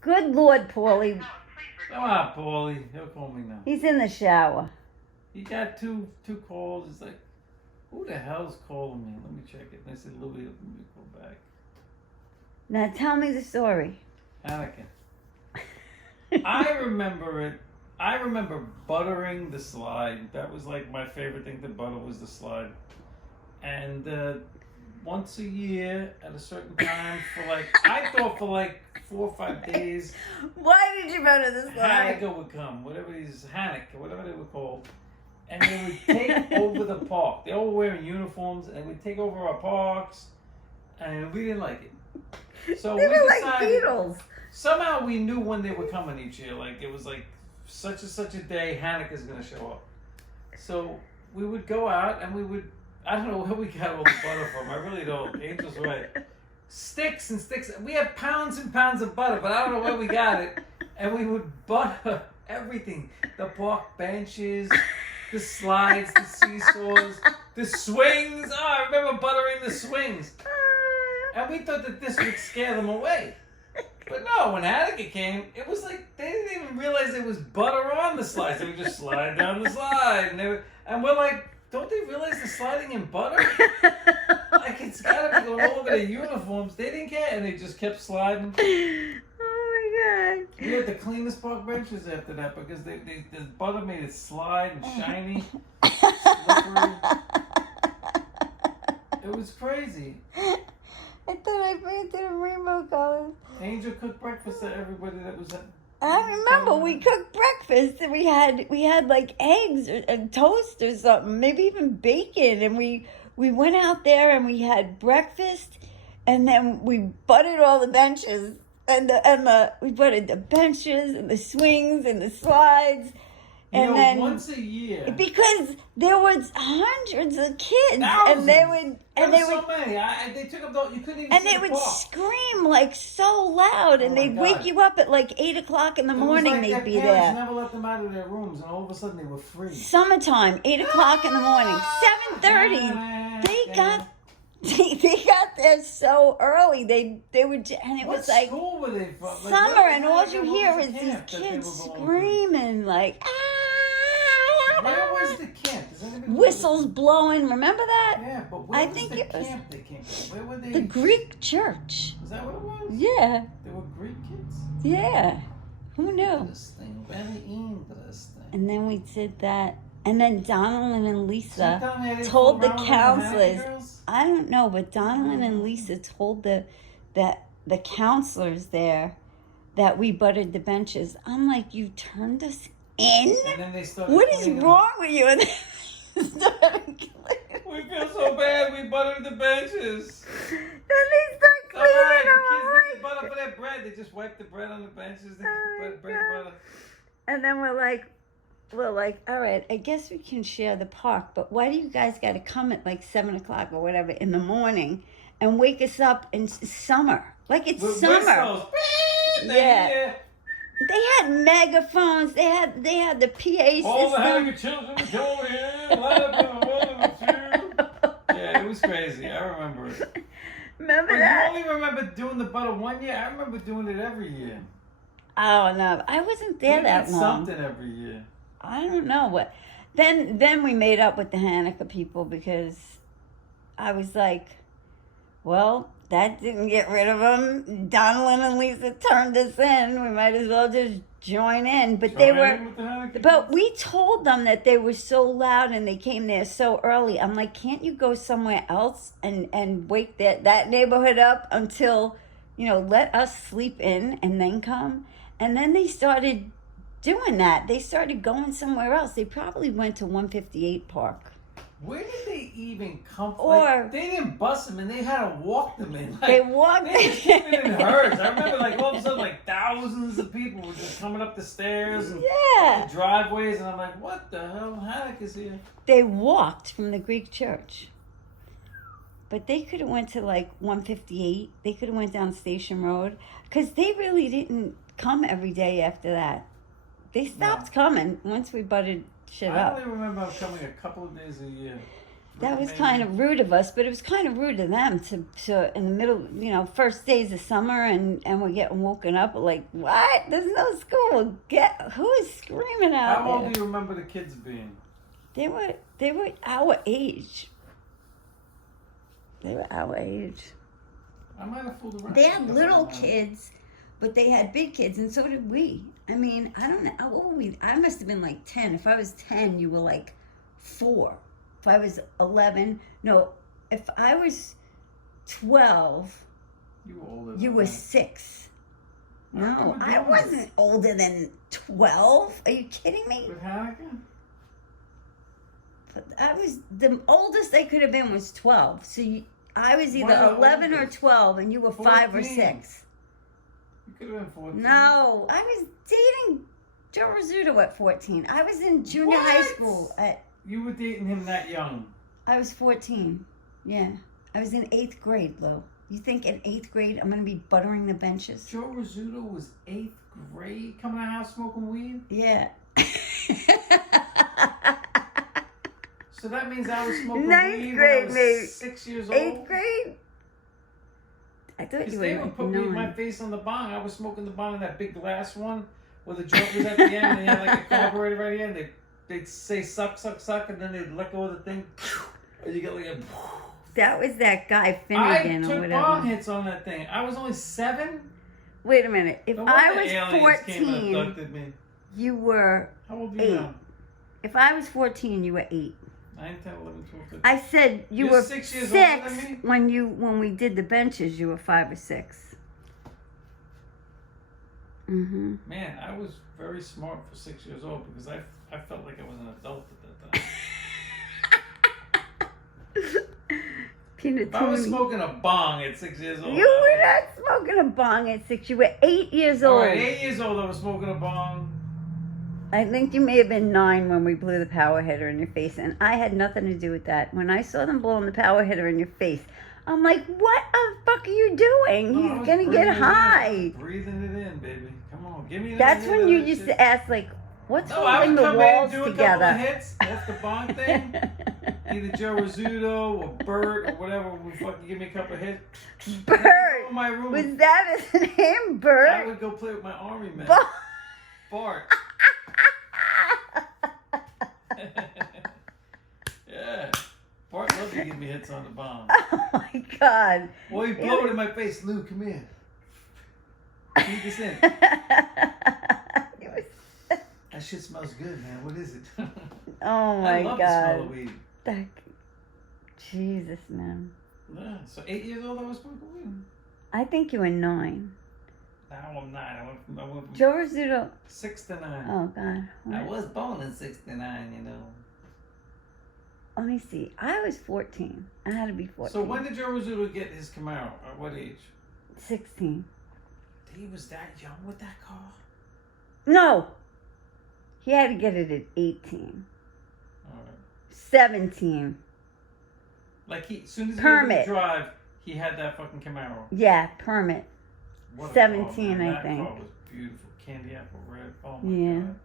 Good Lord, Paulie. Come on, Paulie. He'll call me now. He's in the shower. He got two calls. It's like, who the hell's calling me? Let me check it. And I said, Louis, let me call back. Now tell me the story. Anakin. I remember it. I remember buttering the slide. That was like my favorite thing to butter was the slide. And once a year at a certain time I thought for like 4 or 5 days. Why did you butter the slide? Hannac would come, Hannac, whatever they were called. And they would take over the park. They all wearing uniforms and we'd take over our parks. And we didn't like it. So They we were like decided, Beatles. somehow we knew when they were coming each year. Like it was like such and such a day Hannac is going to show up. So we would go out and we would, I don't know where we got all the butter from. I really don't. Angel's right. Sticks and sticks. We had pounds and pounds of butter, but I don't know where we got it. And we would butter everything. The park benches, the slides, the seesaws, the swings. Oh, I remember buttering the swings. And we thought that this would scare them away. But no, when Hannac came, it was like they didn't even realize there was butter on the slides. They would just slide down the slide. And we're like, don't they realize they're sliding in butter? Like it's gotta be going all over their uniforms. They didn't care, and they just kept sliding. Oh my God. We had the cleanest park benches after that because the butter made it slide and shiny, slippery. It was crazy. I thought I painted a rainbow colors. Angel cooked breakfast for everybody that was at. I remember we cooked breakfast and we had like eggs and toast or something, maybe even bacon, and we went out there and we had breakfast, and then we buttered all the benches and we buttered the benches and the swings and the slides. And then once a year, because there was hundreds of kids, thousands. and they would so many. They took up the, you couldn't even. and see they would the park. scream like so loud, and they'd wake you up at like 8 o'clock in the morning. Like they'd be their there. parents never let them out of their rooms, and all of a sudden they were free. Summertime, 8 o'clock in the morning, 7:30. They got there so early. They would, and it What was like school were they from? summer, and all you What hear was is the these camp that they kids were going to? screaming like Where was the camp? Does anybody whistles blowing. Remember that? Yeah, but where I was think the it was camp they came from? Where were they? the Greek church. Is that what it was? Yeah, They were Greek kids? yeah. Who knew? Interesting. Very interesting. And then we did that. And then Donalyn and Lisa Sometimes they didn't told the fool around with the Hannac counselors. girls? I don't know, but Donalyn and Lisa told the counselors there that we buttered the benches. I'm like, you turned us in? And then they started What is cleaning. wrong with you? And they started cleaning. We feel so bad we buttered the benches. Then they start It's all right. cleaning The them. kids need butter for their bread. They just wipe the bread on the benches. They put bread and butter. And then we're like, all right, I guess we can share the park, but why do you guys got to come at like 7 o'clock or whatever in the morning and wake us up in summer? Like it's With summer. whistles. Yeah. They had megaphones. They had the PA All the system. happy children go in. Light up in the one and two. Yeah, it was crazy. I remember it. Remember But that? you only remember doing the butter one year. I remember doing it every year. Oh no, I wasn't there We that did long. something every year. I don't know what. Then we made up with the Hannac people because I was like, well, that didn't get rid of them. Donalyn and Lisa turned us in. We might as well just join in. But they Join were. in with the Hannac But kids? we told them that they were so loud and they came there so early. I'm like, can't you go somewhere else and wake that neighborhood up until, let us sleep in and then come? And then they started doing that. They started going somewhere else. They probably went to 158 Park. Where did they even come from? Or- They didn't bus them in. They had to walk them in. Like, They walked They just came in herds. I remember all of a sudden thousands of people were just coming up the stairs and Yeah. the driveways. And I'm like, what the hell? Hannac is here. They walked from the Greek church. But they could have went to 158. They could have went down Station Road. Because they really didn't come every day after that. They stopped coming once we buttered shit I up. only remember coming a couple of days a year. That was kind of rude of us, but it was kind of rude of them to in the middle, first days of summer, and we're getting woken up like, what? There's no school. Who is screaming out How there? old do you remember the kids being? They were our age. They were our age. I might have fooled around. They had little kids, but they had big kids, and so did we. I mean, I don't know. What were we? I must have been like 10. If I was 10, you were like 4. If I was 11, no. If I was 12, You were older. you were 6. No, I wasn't older than 12. Are you kidding me? With Hannac? I was the oldest I could have been was 12. So I was either Wow, 11 or 12, and you were 5 or 14. 6. You could have been 14. No, I was dating Joe Rizzuto at 14. I was in junior high school You were dating him that young. I was 14. Yeah. I was in 8th grade, Lou. You think in 8th grade I'm going to be buttering the benches? Joe Rizzuto was 8th grade, coming out of the house smoking weed? Yeah. So that means I was smoking Ninth weed grade, when I maybe. was 6 years old? 8th grade? I thought Because you they were would like put me my 9. face on the bong. I was smoking the bong in that big glass one where the joint was at the end and they had like a carburetor right here and they'd say suck, suck, suck, and then they'd let go of the thing. And you get like a... That was that guy I Finnegan or took whatever. bong hits on that thing. I was only 7. Wait a minute. If No I wonder was aliens came and 14, abducted me. you were How old are you 8. now? If I was 14, you were 8. 9, 10, 11, 12, 13. I said you You're were 6 years older than me? when we did the benches. You were 5 or 6. Mm-hmm. Man, I was very smart for 6 years old because I felt like I was an adult at that time. Peanut If I was Toonie. smoking a bong at 6 years old. You were not smoking a bong at 6. You were 8 years old. Alright, 8 years old I was smoking a bong. I think you may have been 9 when we blew the power hitter in your face, and I had nothing to do with that. When I saw them blowing the power hitter in your face, I'm like, what the fuck are you doing? No, I He's was gonna breathing get it high. in. Breathing it in, baby. Come on, give me that. That's when you used to ask, like, what's No, I holding would the come walls in, do a couple together? of hits off the bong thing. Either Joe Rizzuto or Bert or whatever would fucking give me a couple of hits. Bert. Go in my room. Was that his name, I Bert? would go play with my army men. Bart. Bart. Yeah. Bart loved to give me hits on the bomb. Oh my God. Well, he blow it in my face. Lou, come here. Feed this in. That shit smells good, man. What is it? Oh my I love the smell of God. weed. Jesus, man. Yeah. So 8 years old, I was smoking weed. I think you were 9. Now I'm 9. I went from Joe Rizzuto. 6 to 9. Oh God. I was born in 69, you know. Let me see. I was 14. I had to be 14. So when did Joe Rizzuto get his Camaro? At what age? 16. He was that young with that car? No. He had to get it at 18. All right. 17. Like as soon as he Permit. able to drive, he had that fucking Camaro. Yeah, permit. What a 17, car, man. I That think. car was beautiful. Candy apple red. Oh my Yeah. God.